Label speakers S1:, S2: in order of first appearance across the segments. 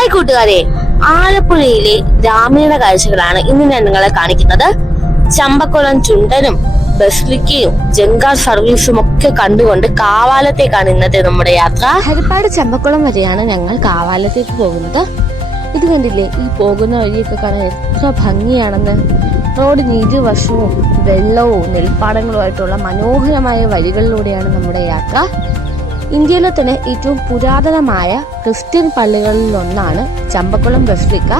S1: Hi കൂട്ടുകാരെ. ആലപ്പുഴയിലെ ഗ്രാമീണ കാഴ്ചകളാണ് ഇന്ന് ഞാൻ നിങ്ങളെ കാണിക്കുന്നത്. ചമ്പക്കുളം ചുണ്ടനും ബസ്ലിക്കയും ജങ്കാർ സർവീസും ഒക്കെ കണ്ടുകൊണ്ട് കാവാലത്തേക്കാണ് ഇന്നത്തെ നമ്മുടെ യാത്ര. ഹരിപ്പാട് ചമ്പക്കുളം വരെയാണ് ഞങ്ങൾ കാവാലത്തേക്ക് പോകുന്നത്. ഇത് കണ്ടില്ലേ ഈ പോകുന്ന വഴിയൊക്കെ കാണാൻ എത്ര ഭംഗിയാണെന്ന്. റോഡിന് ഇരുവശവും വെള്ളവും നെൽപ്പാടങ്ങളുമായിട്ടുള്ള മനോഹരമായ വഴികളിലൂടെയാണ് നമ്മുടെ യാത്ര. ഇന്ത്യയിലെ തന്നെ ഏറ്റവും പുരാതനമായ ക്രിസ്ത്യൻ പള്ളികളിലൊന്നാണ് ചമ്പക്കുളം ബസ്ലിക്ക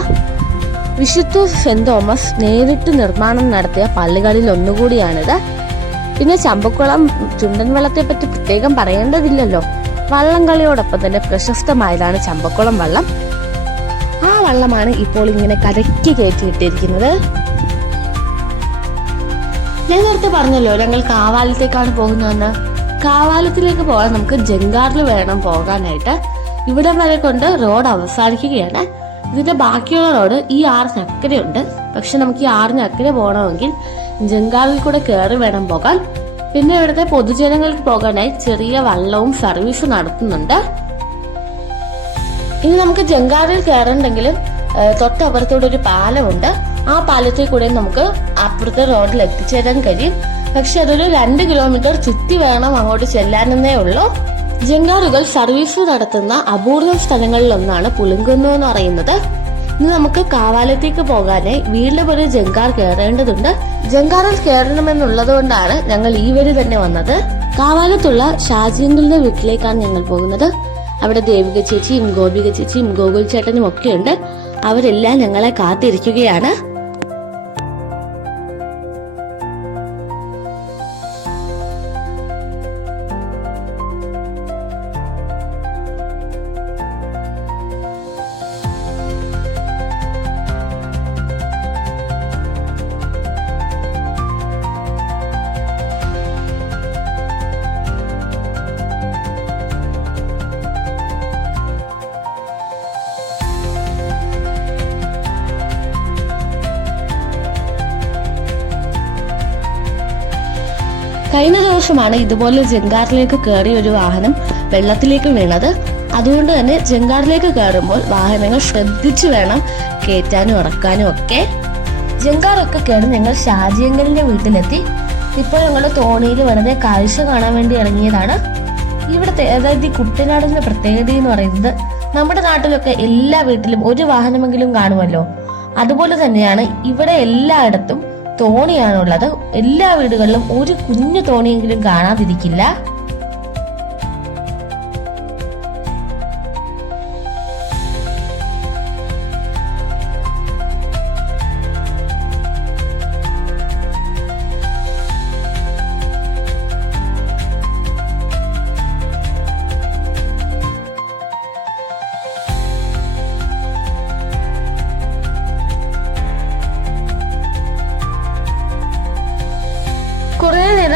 S1: വിശുദ്ധ സെന്റ് തോമസ് നേരിട്ട് നിർമ്മാണം നടത്തിയ പള്ളികളിൽ ഒന്നുകൂടിയാണിത്. പിന്നെ ചമ്പക്കുളം ചുണ്ടൻ വള്ളത്തെ പറ്റി പ്രത്യേകം പറയേണ്ടതില്ലല്ലോ. വള്ളം കളിയോടൊപ്പം തന്നെ പ്രശസ്തമായതാണ് ചമ്പക്കുളം വള്ളം. ആ വള്ളമാണ് ഇപ്പോൾ ഇങ്ങനെ കരയ്ക്ക് കയറ്റിയിട്ടിരിക്കുന്നത്. ഞാൻ നേരത്തെ പറഞ്ഞല്ലോ ഞങ്ങൾ കാവാലത്തേക്കാണ് പോകുന്നതെന്ന്. കാവാലത്തിലേക്ക് പോകാൻ നമുക്ക് ജംഗാറിൽ വേണം പോകാനായിട്ട്. ഇവിടെ വരെ കൊണ്ട് റോഡ് അവസാനിക്കുകയാണ്. ഇതിന്റെ ബാക്കിയുള്ള റോഡ് ഈ ആറിന് അക്കരയുണ്ട് പക്ഷെ നമുക്ക് ഈ ആറിന് അക്കരെ പോകണമെങ്കിൽ ജംഗാറിൽ കൂടെ കയറി വേണം പോകാൻ. പിന്നെ ഇവിടുത്തെ പൊതുജനങ്ങൾക്ക് പോകാനായി ചെറിയ വള്ളവും സർവീസ് നടത്തുന്നുണ്ട്. ഇനി നമുക്ക് ജംഗാറിൽ കയറണ്ടെങ്കിലും തൊട്ടപ്പുറത്തൂടെ ഒരു പാലമുണ്ട്. ആ പാലത്തിൽ കൂടെ നമുക്ക് അപ്പുറത്തെ റോഡിൽ എത്തിച്ചേരാൻ കഴിയും. പക്ഷെ അതൊരു രണ്ട് കിലോമീറ്റർ ചുറ്റി വേണം അങ്ങോട്ട് ചെല്ലാനെന്നേ ഉള്ളൂ. ജങ്കാറുകൾ സർവീസ് നടത്തുന്ന അപൂർവ സ്ഥലങ്ങളിലൊന്നാണ് പുളിങ്കുന്നു എന്ന് പറയുന്നത്. ഇന്ന് നമുക്ക് കാവാലത്തേക്ക് പോകാനായി വീണ്ടും ഒരു ജങ്കാർ കയറേണ്ടതുണ്ട്. ജങ്കാറിൽ കയറണമെന്നുള്ളത് കൊണ്ടാണ് ഞങ്ങൾ ഈ വഴി തന്നെ വന്നത്. കാവാലത്തുള്ള ഷാജീന്ദ്രന്റെ വീട്ടിലേക്കാണ് ഞങ്ങൾ പോകുന്നത്. അവിടെ ദേവിക ചേച്ചിയും ഗോപിക ചേച്ചിയും ഗോകുൽ ചേട്ടനും ഒക്കെ ഉണ്ട് അവരെല്ലാം ഞങ്ങളെ കാത്തിരിക്കുകയാണ്. കഴിഞ്ഞ ദിവസമാണ് ഇതുപോലെ ജങ്കാറിലേക്ക് കയറിയ ഒരു വാഹനം വെള്ളത്തിലേക്ക് വീണത്. അതുകൊണ്ട് തന്നെ ജങ്കാറിലേക്ക് കയറുമ്പോൾ വാഹനങ്ങൾ ശ്രദ്ധിച്ചു വേണം കയറ്റാനും ഇറക്കാനും ഒക്കെ. ജങ്കാറൊക്കെ കയറി ഞങ്ങൾ ഷാജിയങ്കലിന്റെ വീട്ടിലെത്തി. ഇപ്പോൾ ഞങ്ങൾ തോണിയിൽ വെറുതെ കാഴ്ച കാണാൻ വേണ്ടി ഇറങ്ങിയതാണ്. ഇവിടുത്തെ അതായത് ഈ കുട്ടനാടിന്റെ പ്രത്യേകത എന്ന് പറയുന്നത് നമ്മുടെ നാട്ടിലൊക്കെ എല്ലാ വീട്ടിലും ഒരു വാഹനമെങ്കിലും കാണുമല്ലോ. അതുപോലെ തന്നെയാണ് ഇവിടെ എല്ലായിടത്തും തോണിയാണുള്ളത്. എല്ലാ വീടുകളിലും ഒരു കുഞ്ഞു തോണിയെങ്കിലും കാണാതിരിക്കില്ല.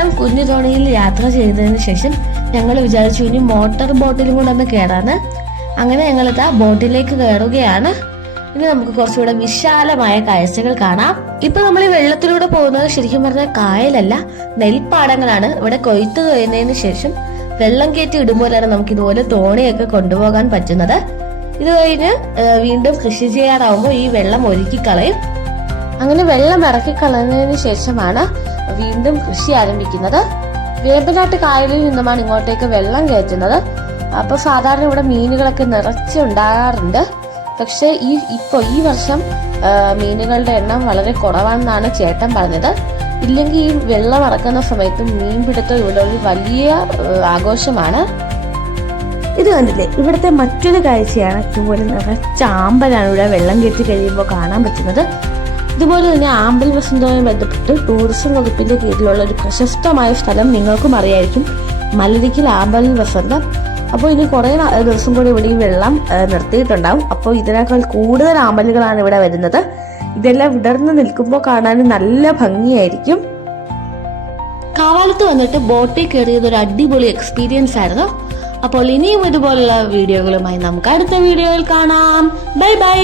S1: കുറെ കുഞ്ഞു തോണിയിൽ യാത്ര ചെയ്തതിന് ശേഷം ഞങ്ങൾ വിചാരിച്ചു ഇനി മോട്ടർ ബോട്ടിലും കൂടെ ഒന്ന് കയറാന്ന് അങ്ങനെ ഞങ്ങൾ ആ ബോട്ടിലേക്ക് കയറുകയാണ് ഇനി നമുക്ക് കുറച്ചുകൂടെ വിശാലമായ കാഴ്ചകൾ കാണാം. ഇപ്പൊ നമ്മൾ ഈ വെള്ളത്തിലൂടെ പോകുന്നത് ശരിക്കും പറഞ്ഞാൽ കായലല്ല നെൽപ്പാടങ്ങളാണ്. ഇവിടെ കൊയ്ത്ത് കൊയ്യുന്നതിന് ശേഷം വെള്ളം കയറ്റി ഇടുമ്പോഴാണ് നമുക്ക് ഇതുപോലെ തോണിയൊക്കെ കൊണ്ടുപോകാൻ പറ്റുന്നത്. ഇത് കഴിഞ്ഞ് വീണ്ടും കൃഷി ചെയ്യാറാവുമ്പോൾ ഈ വെള്ളം ഒരുക്കി കളയും അങ്ങനെ വെള്ളം ഇറക്കി കളഞ്ഞതിന് ശേഷമാണ് വീണ്ടും കൃഷി ആരംഭിക്കുന്നത്. വേമ്പനാട്ട് കായലിൽ നിന്നുമാണ് ഇങ്ങോട്ടേക്ക് വെള്ളം കയറ്റുന്നത്. അപ്പൊ സാധാരണ ഇവിടെ മീനുകളൊക്കെ നിറച്ചുണ്ടാകാറുണ്ട് പക്ഷെ ഈ ഇപ്പൊ ഈ വർഷം മീനുകളുടെ എണ്ണം വളരെ കുറവാണെന്നാണ് ചേട്ടൻ പറഞ്ഞത്. ഇല്ലെങ്കിൽ ഈ വെള്ളം ഇറക്കുന്ന സമയത്ത് മീൻപിടുത്തം ഇവിടെ ഒരു വലിയ ആഘോഷമാണ്. ഇത് കണ്ടില്ലേ? ഇവിടുത്തെ മറ്റൊരു കാഴ്ചയാണ്. ഇതുപോലെ നിറച്ച ആമ്പലാണ് ഇവിടെ വെള്ളം കെട്ടി കഴിയുമ്പോൾ കാണാൻ പറ്റുന്നത്. ഇതുപോലെ തന്നെ ആമ്പൽ വസന്തവുമായി ബന്ധപ്പെട്ട് ടൂറിസം വകുപ്പിന്റെ കീഴിലുള്ള ഒരു പ്രശസ്തമായ സ്ഥലം നിങ്ങൾക്കും അറിയായിരിക്കും. മലരിക്കൽ ആമ്പൽ വസന്തം. അപ്പോൾ ഇനി കുറേ ദിവസം കൂടി ഇവിടെ ഈ വെള്ളം നിർത്തിയിട്ടുണ്ടാവും. അപ്പോൾ ഇതിനേക്കാൾ കൂടുതൽ ആമ്പലുകളാണ് ഇവിടെ വരുന്നത്. ഇതെല്ലാം വിടർന്ന് നിൽക്കുമ്പോൾ കാണാൻ നല്ല ഭംഗിയായിരിക്കും. കാവാലത്ത് വന്നിട്ട് ബോട്ടിൽ കയറിയത് ഒരു അടിപൊളി എക്സ്പീരിയൻസ് ആയിരുന്നു. അപ്പോൾ ഇനിയും ഇതുപോലുള്ള വീഡിയോകളുമായി നമുക്ക് അടുത്ത വീഡിയോയിൽ കാണാം. Bye bye.